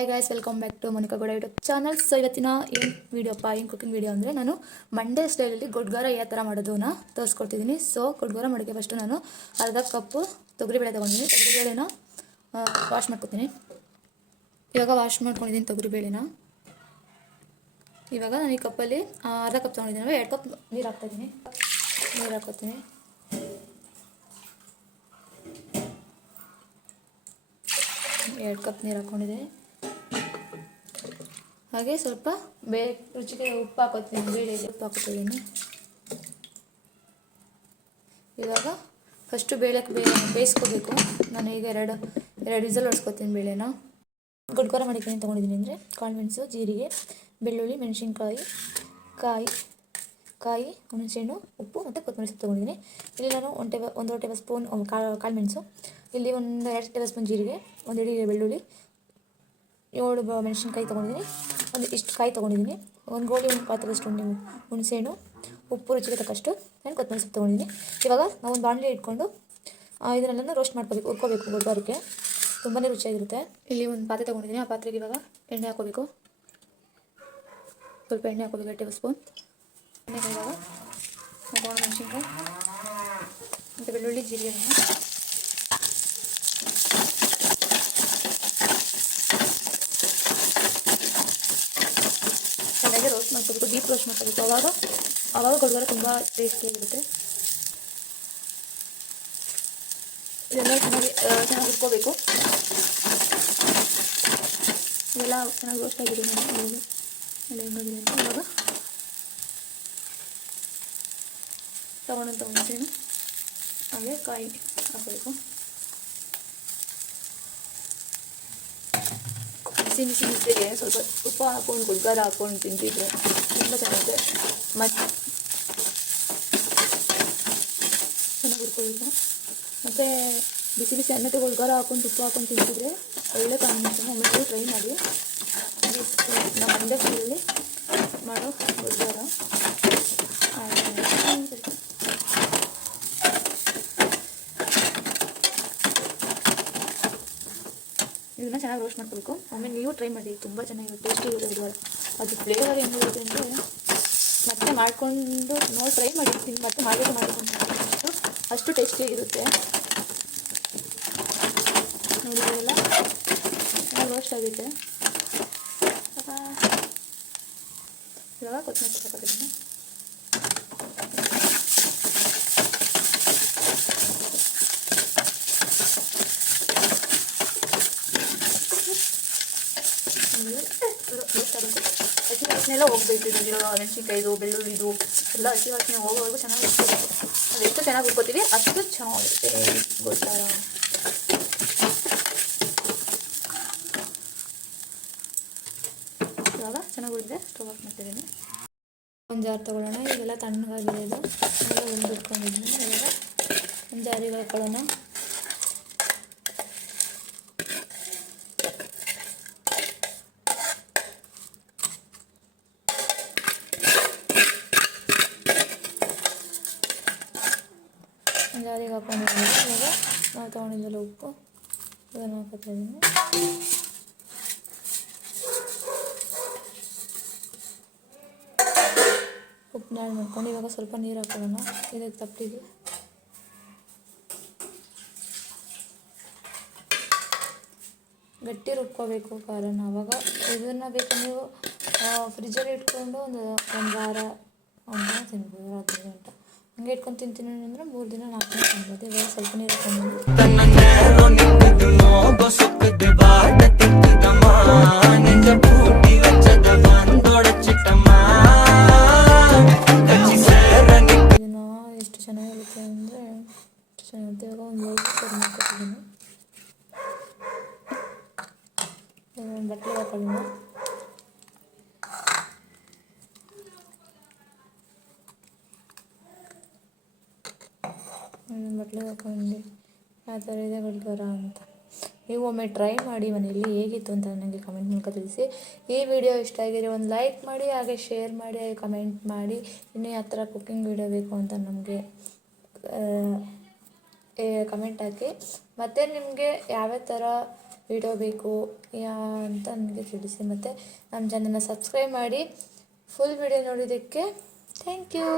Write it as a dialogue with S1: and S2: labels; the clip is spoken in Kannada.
S1: Hi guys welcome back to Manika Gowda YouTube channel so ಇವತ್ತಿನ ಏನು ವೀಡಿಯೋಪ್ಪ ಏನು ಕುಕಿಂಗ್ ವೀಡಿಯೋ ಅಂದರೆ ನಾನು ಮಂಡೇ ಸ್ಟೈಲಲ್ಲಿ ಗೊಡ್ಗಾರ ಯಾವ ಥರ ಮಾಡೋದನ್ನ ತೋರಿಸ್ಕೊಡ್ತಿದ್ದೀನಿ. ಸೊ ಗೊಡ್ಗಾರ ಮಾಡೋಕ್ಕೆ ಫಸ್ಟು ನಾನು ಅರ್ಧ ಕಪ್ಪು ತೊಗರಿಬೇಳೆ ತೊಗೊಂಡಿದ್ದೀನಿ. ತೊಗರಿಬೇಳೆನ ವಾಶ್ ಮಾಡ್ಕೊತೀನಿ ಇವಾಗ ವಾಶ್ ಮಾಡ್ಕೊಂಡಿದ್ದೀನಿ ತೊಗರಿಬೇಳೆನ ಇವಾಗ ನಾನು ಈ ಕಪ್ಪಲ್ಲಿ ಅರ್ಧ ಕಪ್ ತೊಗೊಂಡಿದ್ದೀನಿ. ಎರಡು ಕಪ್ ನೀರು ಹಾಕ್ತಾಯಿದ್ದೀನಿ. ನೀರು ಹಾಕೋತೀನಿ ಎರಡು ಕಪ್ ನೀರು ಹಾಕ್ಕೊಂಡಿದ್ದೀನಿ. ಹಾಗೆ ಸ್ವಲ್ಪ ಬೇ ರುಚಿಗೆ ಉಪ್ಪು ಹಾಕೋತೀನಿ, ಬೇಳೆಗೆ ಉಪ್ಪು ಹಾಕೋತೀನಿ. ಇವಾಗ ಫಸ್ಟು ಬೇಳೆ ಬೇ, ಬೇಯಿಸ್ಕೋಬೇಕು. ನಾನು ಈಗ ಎರಡು ಎರಡು ವಿಸಲ್ ಹೊಡ್ಸ್ಕೊತೀನಿ ಬೇಳೆನ. ಗುಡ್ಕೊರ ಮಾಡಿದ್ದೀನಿ ತೊಗೊಂಡಿದ್ದೀನಿ ಅಂದರೆ ಕಾಳುಮೆಣಸು ಜೀರಿಗೆ, ಬೆಳ್ಳುಳ್ಳಿ, ಮೆಣಸಿನ್ಕಾಯಿ, ಕಾಯಿ ಕಾಯಿ, ಹುಣಸೆಹಣ್ಣು, ಉಪ್ಪು ಮತ್ತು ಕೊತ್ತಂಬರಿ ಸೊಪ್ಪು ತೊಗೊಂಡಿದ್ದೀನಿ. ಇಲ್ಲಿ ನಾನು ಒಂದು ಟೇಬಲ್ ಒಂದು ಟೇಬಲ್ ಸ್ಪೂನ್, ಕಾಳು ಮೆಣಸು. ಇಲ್ಲಿ ಒಂದು ಎರಡು ಟೇಬಲ್ ಸ್ಪೂನ್ ಜೀರಿಗೆ, ಒಂದು ಇಡೀ ಬೆಳ್ಳುಳ್ಳಿ ಏಳು ಮೆಣಸಿನ್ಕಾಯಿ ತೊಗೊಂಡಿದ್ದೀನಿ. ಒಂದು ಇಷ್ಟು ಕಾಯಿ ತೊಗೊಂಡಿದ್ದೀನಿ. ಒಂದು ಗೋಳಿ ಒಂದು ಪಾತ್ರದಷ್ಟು ನೀವು ಹುಣಸೆಹಣ್ಣು, ಉಪ್ಪು ರುಚಿಗೆ ತಕ್ಕಷ್ಟು ನಾನು ಕೊತ್ತಂಬರಿ ಸೊಪ್ಪು ತೊಗೊಂಡಿದ್ದೀನಿ. ಇವಾಗ ನಾವು ಒಂದು ಬಾಣಲಿ ಇಟ್ಕೊಂಡು ಇದನ್ನೆಲ್ಲ ರೋಸ್ಟ್ ಮಾಡ್ಕೋಬೇಕು, ಹುರ್ಕೋಬೇಕು ಗೊಬ್ಬರಕ್ಕೆ ತುಂಬಾ ರುಚಿಯಾಗಿರುತ್ತೆ. ಇಲ್ಲಿ ಒಂದು ಪಾತ್ರೆ ತೊಗೊಂಡಿದ್ದೀನಿ. ಆ ಪಾತ್ರೆಗೆ ಇವಾಗ ಎಣ್ಣೆ ಹಾಕೋಬೇಕು ಸ್ವಲ್ಪ ಎಣ್ಣೆ ಹಾಕೋಬೇಕು ಟೇಬಲ್ ಸ್ಪೂನ್ ಎಣ್ಣೆ ಇವಾಗ ಮೆಣಸಿನ್ಕಾಯಿ, ಮತ್ತು ಬೆಳ್ಳುಳ್ಳಿ, ಜೀರಿಗೆ ಚೆನ್ನಾಗಿ ರೋಸ್ಟ್ ಮಾಡ್ಕೋಬೇಕು ಡೀಪ್ ರೋಸ್ಟ್ ಮಾಡ್ಕೋಬೇಕು. ಅವಾಗ ಅವಾಗ ಗೊಡಗರ ತುಂಬ ಟೇಸ್ಟಿಯಾಗಿರುತ್ತೆ ಇದೆಲ್ಲ ಚೆನ್ನಾಗಿ ಚೆನ್ನಾಗಿ ಹುರ್ಕೋಬೇಕು. ಇದೆಲ್ಲ ಚೆನ್ನಾಗಿ ರೋಸ್ಟ್ ಆಗಿದೆ ಎಲ್ಲ ಹೆಂಗಾಗಿದೆ ಅಂತ. ಇವಾಗ ತಗೊಂಡು ಹುಣಸೆಹಣ್ಣು ಹಾಗೆ ಕಾಯಿ ಹಾಕಬೇಕು. ಬಿಸಿ ಬಿಸಿ ಮುದ್ದೆಗೆ ಸ್ವಲ್ಪ ಉಪ್ಪು ಹಾಕೊಂಡು ಗುಡ್ಗಾರ ಹಾಕೊಂಡು ತಿಂತಿದ್ರೆ ತುಂಬ ಚೆನ್ನಾಗಿದೆ. ಮತ್ತು ಚೆನ್ನಾಗಿ ಹುರ್ಕೊಬೇಕು ಮತ್ತು ಬಿಸಿ ಬಿಸಿ ಅನ್ನತೆ ಗುಳ್ಗಾರ ಹಾಕೊಂಡು ತುಪ್ಪ ಹಾಕೊಂಡು ತಿಂತಿದ್ರೆ ಒಳ್ಳೆ ಕಾಂಬಿನೇಷನ್ ಒಮ್ಮೆ ಟ್ರೈ ಮಾಡಿ. ನಮ್ಮ ಮಂಡ್ಯ ಸೈಡಲ್ಲಿ ಮಾಡೋ ಗುಡ್ಗಾರ ಇದನ್ನ ಚೆನ್ನಾಗಿ ರೋಸ್ಟ್ ಮಾಡ್ಕೋಬೇಕು. ಆಮೇಲೆ ನೀವು ಟ್ರೈ ಮಾಡಿ, ತುಂಬ ಚೆನ್ನಾಗಿ ಟೇಸ್ಟಿ ಇರೋದು ಅದು ಫ್ಲೇವರ್ ಹೆಂಗಿರುತ್ತೆ ಅಂದರೆ, ಮತ್ತೆ ಮಾಡಿಕೊಂಡು ನೋಡಿ ಟ್ರೈ ಮಾಡಿರ್ತೀನಿ ಮತ್ತೆ ಮಾಡಬೇಕು ಮಾಡ್ಕೊಂಡು ಅಷ್ಟು ಟೇಸ್ಟಿಯಾಗಿರುತ್ತೆ ನೋಡಿ ಇದೆಲ್ಲ ಚೆನ್ನಾಗಿ ರೋಸ್ಟ್ ಆಗುತ್ತೆ ಇವಾಗ- ಕೊತ್ತಂಬರಿ ಸೊಪ್ಪು ಹಾಕೋತೀನಿ ಆಮೇಲೆ ರೋಸ್ಟ್ ಆಗುತ್ತೆ ಹಸಿ ವಾಸನೆ ಎಲ್ಲ ಹೋಗ್ಬೇಕು ಇದಿರೋ ಮೆಣಸಿನ್ಕಾಯಿದು ಬೆಳ್ಳುಳ್ಳಿದು ಎಲ್ಲ ಹಸಿ ವಾಸನೆ ಹೋಗೋವರೆಗೂ ಚೆನ್ನಾಗಿ ಹುರ್ಕೋಬೇಕು ಅದು ಎಷ್ಟು ಚೆನ್ನಾಗಿ ಹುರ್ಕೋತೀವಿ, ಅಷ್ಟು ಚೆನ್ನಾಗಿರುತ್ತೆ. ಗೊಬ್ಬರ ಇವಾಗ ಚೆನ್ನಾಗಿ ಹುರಿದ್ರೆ ಸ್ಟವ್ ಆಫ್ ಮಾಡ್ತಿದ್ದೀನಿ. ಒಂದು ಜಾರ್ ತೊಗೊಳ್ಳೋಣ ಇದೆಲ್ಲ ತಣ್ಣಗಾಗಿದೆ ಇದು. ಎಲ್ಲ ಹುರಿದಿಟ್ಕೊಂಡಿದ್ದೀನಿ ಇವಾಗ ಒಂದು ಜಾರಿಗೆ ಹಾಕೊಳ್ಳೋಣ. ಹಾಕೊಂಡಿದ್ದೀನಿ ಇವಾಗ ನಾವು ತೊಗೊಂಡಿದ್ದಲ್ಲ ಉಪ್ಪು. ಇದನ್ನು ಹಾಕೋತಾ ಇದ್ದೀನಿ. ಉಪ್ಪನ್ನ ಆ್ಯಡ್ ಮಾಡ್ಕೊಂಡು ಇವಾಗ ಸ್ವಲ್ಪ ನೀರು ಹಾಕೊಳ್ಳೋಣ ಇದಕ್ಕೆ ತಪ್ಪಿಗೆ ಗಟ್ಟಿ ರುಬ್ಕೋಬೇಕು ಖಾರನ. ಅವಾಗ ಇದನ್ನು ಬೇಕು ನೀವು ಫ್ರಿಜ್ಜಲ್ಲಿ ಇಟ್ಕೊಂಡು ಒಂದು ಒಂದು ವಾರ ದಿನ ತಿನ್ಬೋದು, ರಾತ್ರಿ ಗಂಟ. ಹಂಗೆ ಇಟ್ಕೊಂಡು ತಿಂತೀನಿ ಅಂದರೆ ಮೂರು ದಿನ ನಾಲ್ಕು ದಿನ ತಿನ್ಬೋದು. ಇವಾಗ ಸ್ವಲ್ಪ ನೀರು ಹಾಕೊಂಡು
S2: ತನ್ನ ನೇರೋ ನಿಂತಿದ್ಲು ಬೊಸುಕದೆ ಬಾಡ ತಿಕ್ಕಿದಮ್ಮ ನಿಜ ಬೂಟಿ ವೆಚ್ಚದ ಬಂದೊಡಚಿಟ್ಟಮ್ಮ ಕಚ್ಚಿ ಸೇರ ನಿಂತ
S1: ಇದನ್ನು ಎಷ್ಟು ಚೆನ್ನಾಗಿರುತ್ತೆ ಅಂದರೆ ಎಷ್ಟು ಚೆನ್ನಾಗಿರುತ್ತೆ. ಇವಾಗ ಒಂದು ಲೈಟ್ ಸರಿ ಮಾಡ್ಕೊತಿದ್ದೀನಿ ಒಂದು ಬಟ್ಟೆ ಹಾಕೊಳ್ಳೋಣ. ಒಂದು ಬಟ್ಲಿಗೆ ಹಾಕೊಂಡು ಆ ಥರ ಇದೆ ಗುಲ್ಬರ ಅಂತ. ನೀವು ಒಮ್ಮೆ ಟ್ರೈ ಮಾಡಿ ಮನೆಯಲ್ಲಿ ಹೇಗಿತ್ತು ಅಂತ ನನಗೆ ಕಮೆಂಟ್ ಮೂಲಕ ತಿಳಿಸಿ. ಈ ವಿಡಿಯೋ ಇಷ್ಟ ಆಗಿದ್ರೆ ಒಂದು ಲೈಕ್ ಮಾಡಿ, ಹಾಗೆ ಶೇರ್ ಮಾಡಿ, ಹಾಗೆ ಕಮೆಂಟ್ ಮಾಡಿ. ಇನ್ನೂ ಯಾವ ಥರ ಕುಕ್ಕಿಂಗ್ ವಿಡಿಯೋ ಬೇಕು ಅಂತ ನಮಗೆ ಕಮೆಂಟ್ ಹಾಕಿ. ಮತ್ತು ನಿಮಗೆ ಯಾವ್ಯಾವ ಥರ ವಿಡಿಯೋ ಬೇಕು, ಯಾ, ಅಂತ ನನಗೆ ತಿಳಿಸಿ. ಮತ್ತು ನಮ್ಮ ಚಾನಲ್ನ ಸಬ್ಸ್ಕ್ರೈಬ್ ಮಾಡಿ. ಫುಲ್ ವಿಡಿಯೋ ನೋಡಿದ್ದಕ್ಕೆ ಥ್ಯಾಂಕ್ ಯು